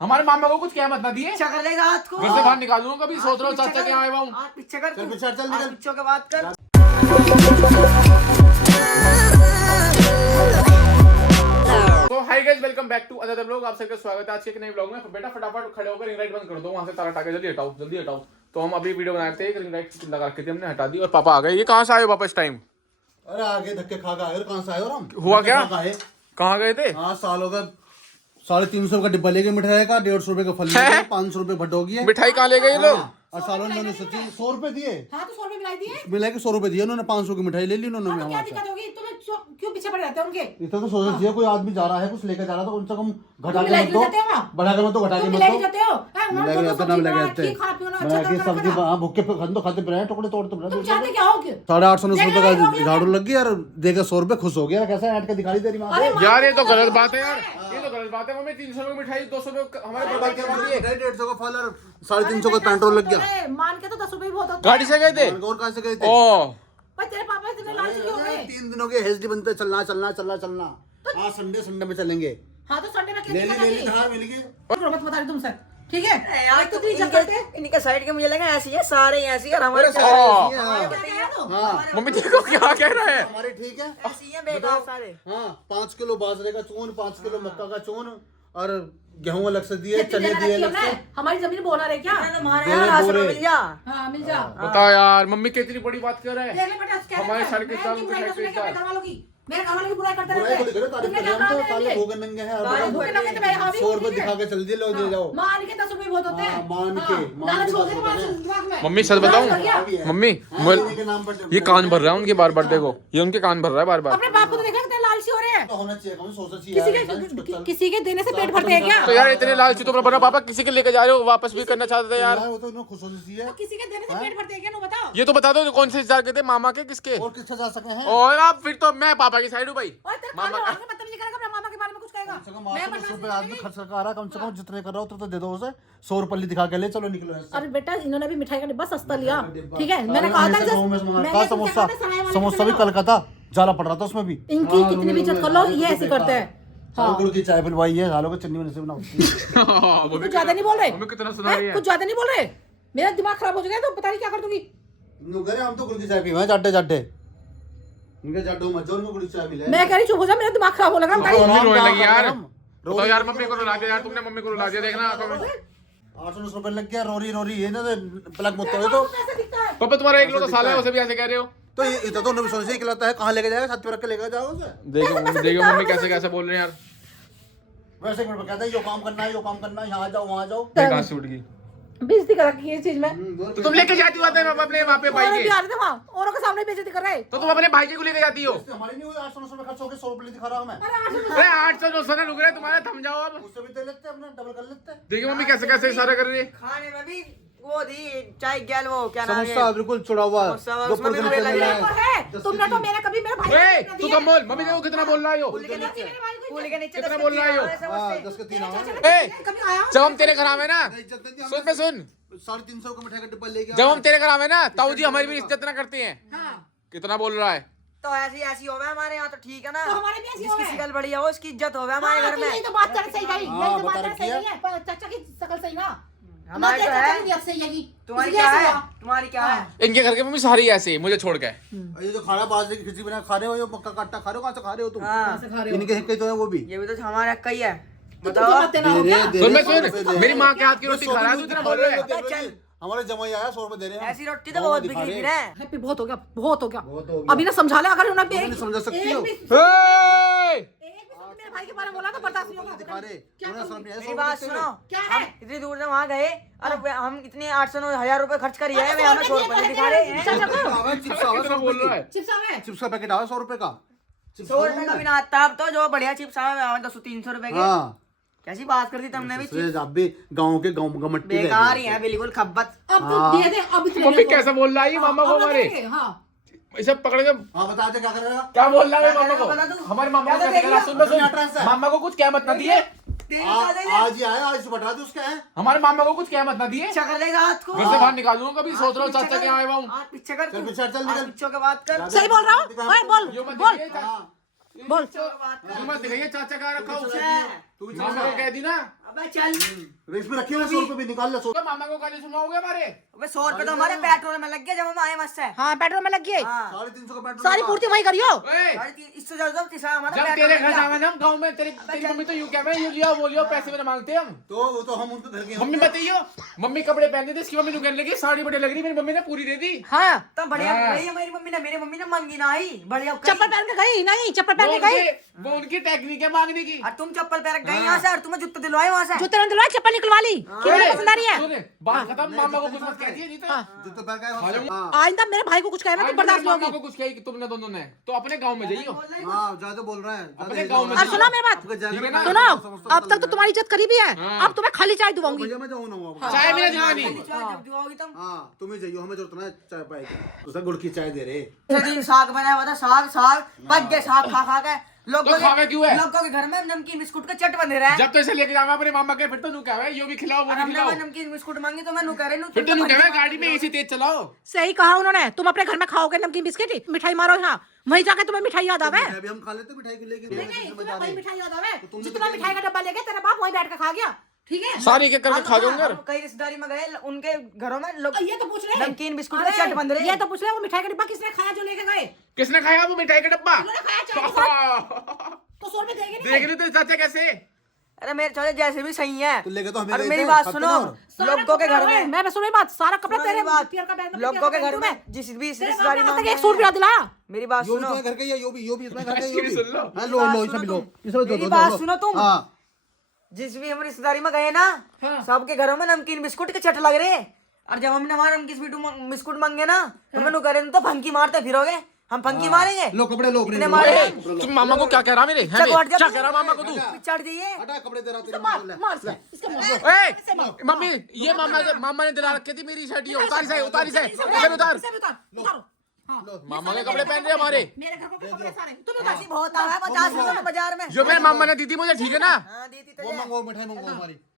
हमारे मामा को कुछ कहमत ना दिए, पीछा कर लेगा हाथ को। घर से बाहर निकाल दूंगा। कभी सोच रहा हूँ चाचा के आए हूँ। हाथ पीछे कर, चल पीछे चल निकल। पीछे के बात कर। तो hi guys, welcome back to another vlog. आप सबका स्वागत है आज के एक नए व्लॉग में। बेटा फटाफट खड़े होकर रिंग लाइट बंद कर दो, वहां से ताला हटा के जल्दी हटाओ, जल्दी हटाओ। तो हम अभी वीडियो बनाते हैं, रिंग लाइट लगा के थी हमने, हटा दी। और पापा आ गए। ये कहाँ से आए हो पापा इस टाइम? अरे आगे धक्के खा के आए और कहाँ से आए और हम? हुआ क्या? कहाँ गए थे? हाँ साल हो गए। 350 का डिब्बा लेके मिठाई का, 150 रुपए का फल लेके, 500 रुपए भटोगी है। मिठाई कहाँ ले गए ये लोग? और सालों ने मैंने सोची 100 रुपए दिए। हाँ तो 100 रुपए मिलाई दिए। मिला के 100 रुपए दिए उन्होंने, 500 की मिठाई ले ली उन्होंने। क्या हमारे दिक्कत होगी? तुम्हें क्यों पीछे पड़ जाते हो उनके? इतना तो सोच चाहिए, कोई आदमी जा रहा है कुछ लेकर जा रहा है तो कम से कम घटा के मिलाई मत दो, जाते हो वहाँ? बढ़ा के मत दो, घटा के तुम मत मिलाई दो। जाते हो? मिला के जाते ना मिला के जाते खा पियो ना, बना अच्छा के कर सब्जी भूखे खाते पे टुकड़े तोड़ते तुम चाहते क्या हो? 850 रुपए का झाड़ू लग गई और देकर 100 रुपए खुश हो गया। कैसा ऐट के दिखा रही तेरी माँ को? यार ये तो गलत बात है यार, ये तो गलत बात है। मम्मी 300 रुपए मिठाई, 200 रुपए हमारे बर्बाद करवा दिए। 150 का फल और 350 का पेट्रोल लग गया। मान के तो 10 रुपए बहुत होता है। गाड़ी से गए थे? और कहाँ से गए थे? ओ पर तेरे पापा इतने लालची क्यों हो गए? 3 दिनों के हेसडी बनते चलना चलना चलना चलना। हाँ संडे में चलेंगे। हाँ तो संडे में ले क्या ली था मिल गए। मत बता रही तुमसे, ठीक है? यार एक तो तो तेरी इज्जत करते हैं। इनके साइड के मुझे लगा ऐसी है, सारे ऐसी है और हमारे अरे सारे हाँ। ऐसी हैं। हमारे क्या बताइए। कह रहे हो? हाँ मम्मी देखो क्या कह रहा है। हमारे ठीक है। ऐसी है बेकार सारे। हाँ 5 किलो बाजरे का चून, 5 किलो मक्का का चून और गेहूं अलग से दिए, कितनी चने जगह दिए रखी अलग से। हमने? हमारी जमीन बोला रहे क्या? हमारे बोरे, यहाँ राशन बोरे। मिल जा। हाँ मिल जा। बता यार, मम्मी कितनी बड़ी बात कर रहा है। देख ले बेटा, क्या हमारे करता है? साल के मैं साल इनकी के बुराई साल के करने के साल। घर वालों की, मेरे घर वालों की बुराई करते बुराई को रहते दिख रहे हो, तारीफ तुमने कर रहे क्या हैं हम तो, कहा ताले मेरे लिए? भोगे नंगे हैं। ताले भूखे नंगे तो मैं यहाँ भी 100 हूँ, रुपए ठीक है? दिखा के चल दिए, लो दे जाओ। मान के 10 रुपए बहुत होते हैं। हाँ, मान के, हाँ, मान लालच के हो 10 गया रुपए तुम्हारे हैं। दिमाग में। मम्मी सच लालच हो बताऊं, गया। मम्मी हाँ, के नाम पर ये कान भर रहा है उनके बार बार। देखो ये उनके कान भर रहा है बार बार। अपने बाप को तो देखा कितने लालची हो रहे हैं। तो होना चाहिए, कभी सोचना किसी चाहिए के किसी के देने से पेट भरते हैं क्या? तो यार इतने लालची तो बना पापा, किसी के लेके जा रहे हो, वापस भी करना चाहते थे यार। वो तो इन्हें खुश होनी चाहिए। तो किसी के देने से पेट भरते हैं क्या? नो बताओ। ये तो बता दो कौन से रिश्तेदार के थे, मामा के किसके? और किससे जा सके हैं? और आप फिर तो मैं पापा की साइड हूँ भाई। और तेरे मामा कान का में बदतमीजी करेगा, अपने मामा के बारे में कुछ कहेगा। कम से कम मैं 810 बर्दाश्त रुपए नहीं आदमी करूंगी। खर्च कर रहा है, कम से कम जितने कर रहा हो उतने तो दे दो उसे। 100 रुपए दिखा के ले चलो निकलो ऐसे। अरे बेटा इन्होंने भी मिठाई का डिब्बा सस्ता लिया, ठीक है? मैंने कहा था समोसा मैंने समोसा तुमसे कहा था, समोसा भी कलकत्ता जाला पड़ रहा था उसमें भी। इनकी कितनी भी इज्जत कर लो, ये ऐसे करते हैं। हाँ गुड़ की चाय पिलवाई है, सालों के चन्नी में से बनाओ। कुछ ज्यादा नहीं बोल रहे? मम्मी कितना सुना रही है। कुछ ज्यादा नहीं बोल रहे? मेरा दिमाग खराब हो जाएगा तो पता नहीं क्या कर दूंगी। नुकरे हम तो गुड़ की चाय पीवे जाटे जाटे। इनके जाटो मत जाओ, उनको गुड़ की चाय मिले। मैं कह रही चुप हो जा, मेरा दिमाग खराब हो लगा। मम्मी रोने लगी यार। रो तो यार मम्मी को रुला दिया यार तुमने, मम्मी को रुला दिया। देखना 800 रुपए लग गया, रोरी रोरी ये ना प्लग मत हो तो। कैसे दिखता है? पापा तुम्हारा एक लो तो साल है, उसे भी ऐसे कह रहे हो। तो ये इतना तो उन्हें सोच से खिलाता है, कहाँ लेके जाएगा? छत पे रख के लेके जाओ उसे। देखो देखो मम्मी कैसे कैसे बोल रहे हैं यार। वैसे एक मिनट कहता है यो काम करना है, यो काम करना है, यहाँ जाओ वहाँ जाओ। देख कहाँ से उठ गई। बेइज्जती कर रखी है इस चीज में। तो तुम लेके जाती हो अपने वहाँ पे भाई और के? भी आ रहे थे वहाँ, औरों के सामने बेइज्जती कर रहे। तो तुम अपने भाई के को लेके जाती हो? हमारी नहीं हुई 800 रुपए खर्च हो गए, 100 रुपए दिखा रहा हूँ मैं। अरे 800 900 ना रुक रहे तुम्हारे, थम जाओ अब। उससे भी दे लेते हैं, अपना डबल कर लेते हैं। देखिए मम्मी कैसे कैसे इशारा कर रही है। खाने में भी वो दी चाय गैल, वो क्या नाम समोसा है? बिल्कुल चुड़ा हुआ समोसा, जो उसमें भी पुरजन मुझे चल लग रहा रहा है। है तुमने तो मेरा कभी मेरे भाई ए, तू कम बोल। मम्मी देखो कितना बोल रहा है यो। पुल के नीचे कितना बोल रहा है यो? हाँ 10 के 3 आवा। ए, कभी आया जब हम तेरे घर आवे ना, सुन पे सुन, 350 का मिठाई का डिब्बा लेके जब हम तेरे घर आवे ना ताऊ जी हमारी भी इज्जत ना करते हैं। हाँ। कितना बोल रहा है। तो ऐसी ऐसी होवे हमारे यहाँ, तो ठीक है ना? तो हमारे भी ऐसी जिसकी होवे। शकल बढ़िया हो उसकी इज्जत होवे हमारे घर में। यही तो बात सही गई, हाँ, यही तो बता बात रखी सही है। गई है। पर चाचा की शकल सही ना, हमारी तो चाचा है। की नियत सही है कि तुम्हारी इसलिए क्या ऐसे है? हुआ। तुम्हारी क्या है? इनके घर के मम्मी सारी ऐसे ही, मुझे छोड़ के। ये जो खाना बाजरे की खिचड़ी बना खा रहे हो, ये मक्का का आटा खा रहे हो, कहाँ से खा रहे हो तुम? हाँ, कैसे खा रहे हो? इनके हिक्के तो है वो भी। ये भी तो हमारे हक्का ही है। तो बताओ। तुमको पता ना हो क्या? सुन मैं सुन, मेरी माँ के हाथ की रोटी खा रहा है, तू इतना बोल रहा है। हमारे जमाई आया 100 रुपए दे रहे हैं। ऐसी रोटी तो बहुत बिकी थी ना। हैप्पी बहुत हो गया, बहुत हो गया। बहुत हो गया। अभी ना समझा ले, अगर उन्हें भी नहीं समझा सकती हो। ए! मेरे भाई के बारे में बोला तो बर्दाश्त नहीं होगा। दिखा रहे क्या उन्हें करूं? शर्म नहीं आया, मेरी 100 बात रुपए सुनो, क्या हम है? इतनी दूर से वहाँ गए और हम इतने 800 1000 रुपए खर्च करिए हमें, हमें 100 रुपए दिखा रहे हैं। चाचा को चिप्स आवा कितना 100 बोल रुपए रहा है। की। चिप्स आवे। चिप्स का पैकेट आवा 100 रुपए का। 100 रुपए का भी ना आता अब तो, जो बढ़िया चिप्स आवे 200-300 रुपए के। हाँ कैसी बात करती तुमने भी? दूसरे आप भी गाँव के गाँव मट्टी बेकार ही है बिल्कुल, खब्बत। अब तो हाँ। दे दे, अब इतने मम्मी कैसा बोल रहा है ये मामा को अब हमारे? देंगे, हाँ। इसे पकड़ के हाँ बता दे क्या करेगा। क्या बोल रहा है मामा बता को? दूं? हमारे मामा को क्या कैसे करा? सुन तो एड्रेस सुन, है। मामा को कुछ कहमत ना दिए। आज ही आया, आज बता दे उसका है। हमारे मामा को कुछ कहमत ना दिए, पीछा कर लेगा हाथ को। घर से बाहर निकाल दूंगा। कभी सोच रहा हूँ चाचा के आए हूँ। हाथ पीछे कर, चल पीछे चल निकल। पीछे के बात कर। सही बोल रहा हूँ। ओए बोल यो मत बोल दिखाइए, हाँ बोल। यो मत दिखाइए चाचा का रखा उसे। तू भी मामा को कह दी ना। अबे चल इसमें रखिए 100 रुपए भी निकाल ले। तो मामा को गाली सुनाओगे हमारे? अबे 100 रुपए तो हमारे पेट्रोल में लग गया जब हम आए मस्त है। हाँ पेट्रोल में लग गए। हाँ 350 का पेट्रोल सारी पूर्ति वही करियो। ओए, इससे ज्यादा तीसरा हमारा जब पेट्रोल तेरे लग घर गया। जावे ना हम गाँव में, तेरी मम्मी तो यूं क्या मैं ये लियो वो लियो पैसे में मांगते हम। तो वो तो हम उनके घर के मम्मी बताइयो, मम्मी कपड़े पहनते थे, इसकी मम्मी नु कहने लगी साड़ी बड़ी लग रही, मेरी मम्मी ने पूरी दे दी। हाँ तो बढ़िया हाँ। भैया मेरी मम्मी ने मांगी ना ही बढ़िया चप्पल पहन के गई नहीं, चप्पल पहन वो के गई। वो उनकी टेक्निक है मांगने की। और तुम चप्पल पहन गई यहाँ से और तुम्हें जूते दिलवाए वहाँ से। जूते नहीं दिलवाए, चप्पल निकलवा ली। क्यों सुने, पसंद आ रही है? सुने, बात खत्म। मामा को कुछ मत कह दिए, नहीं तो जूते पहन के हां हाँ आइंदा मेरे भाई को कुछ कहना तो बर्दाश्त मामा होगी। को कुछ कही कि तुमने दोनों ने तो अपने गांव में जाइयो। हाँ ज्यादा बोल रहा है अपने गाँव में और सुनो मेरी बात, आपके जाकर ठीक है ना? सुनो अब तक तो तुम्हारी इज्जत करी भी है, हाँ। अब तुम्हें खाली चाय दुआऊंगी। भैया मैं जाऊँ ना चाय मेरा जहाँ नहीं। जब जुआओगी तुम। हाँ तुम ही जाइयो, हमें जरूरत है चाय पाए की। तो सर गुड़ की चाय दे रहे। दिन साग बनाया हुआ था, साग पक गया साग खा खा के। तो खावे क्यों है? लोगों के घर में नमकीन बिस्कुट का चट बन रहा है। जब तो इसे लेके जाऊंगा अपने मामा के, फिर तो नु क्या है, यो भी खिलाओ वो भी हमने खिलाओ, नमकीन बिस्कुट मांगी तो मैं नु कह रही हूँ फिर तो नु क्या है गाड़ी में एसी तेज चलाओ। सही कहा उन्होंने, तुम अपने घर में खाओगे नमकीन बिस्किट, मिठाई मारो यहाँ, वहीं जाके तुम्हें मिठाई याद आवे। अभी हम खा लेते मिठाई की, लेकिन तुम्हें वही मिठाई याद आवे। तुमने जितना तो मिठाई का डब्बा लेके तेरा बाप वहीं बैठ के खा गया, ठीक है? सारी के करके खा जाऊंगा। हम कई रिश्तेदारी में गए उनके घरों में लोग ये तो पूछ रहे हैं। नमकीन बिस्कुट का अरे, चट बन रहे। ये तो पूछ रहे हैं वो मिठाई का डिब्बा किसने खाया जो लेके गए? किसने खाया वो मिठाई का डब्बा? उन्होंने खाया चाय के साथ। तो 100 रुपए देंगे नहीं? देख रहे तो चाचा कैसे? अरे मेरे चाचा जैसे भी सही है। तो लेके तो हमें और गए मेरी थे, बात खाते सुनो, ना और। लोगों के घर में मैं सुन रही बात, सारा कपड़ा सुनो तेरे मेरी बात, पियर का पहन के लोगों के घर तुम्हें। में जिस भी तेरे रिश्तेदारी बाप में ने आज तक एक सूट भी ना दिलाया। मेरी बात यो भी सुनो, तुम्हारे घर का ही है, यो भी इसमें घर का है, यो इसकी भी सुन लो। हाँ, लो लो इसमें भी लो, इसमें दो मेरी दो बात दो। सुनो तुम। हाँ जिस भी हम रिश्तेदारी में गए ना सबके घरों में नमकीन बिस्कुट के चट लग रहे। और जब हमने हमारे नमकीन बिस्कुट मांगे ना हमें नु करे तो फंकी मारते फिरोगे, हम फंकी मारेंगे। लो कपड़े लो अपने इतने लो। मारे। लो, लो, तुम मामा को क्या कह रहा मेरे? चल, हट जा क्या तू। कह रहा मामा को तू? चढ़ जाइए। हटा कपड़े दे रहा तेरे मार मार मार इसका इसका मुंह। ए मम्मी, ये मामा ने दिला रखी थी मेरी शर्ट, ये उतारी से उतार। इसे भी उतारो। हाँ। मामा के कपड़े पहन रहे हमारे। मेरे घर के कपड़े सारे तुम उतार। ऐसी बहुत आ रहा है 50 रुपए में बाजार में। जो मेरे मामा ने दी थी मुझे, ठीक है ना? हाँ दी थी वो तुझे। मंगवाओ मिठाई मंगवाओ हमारी।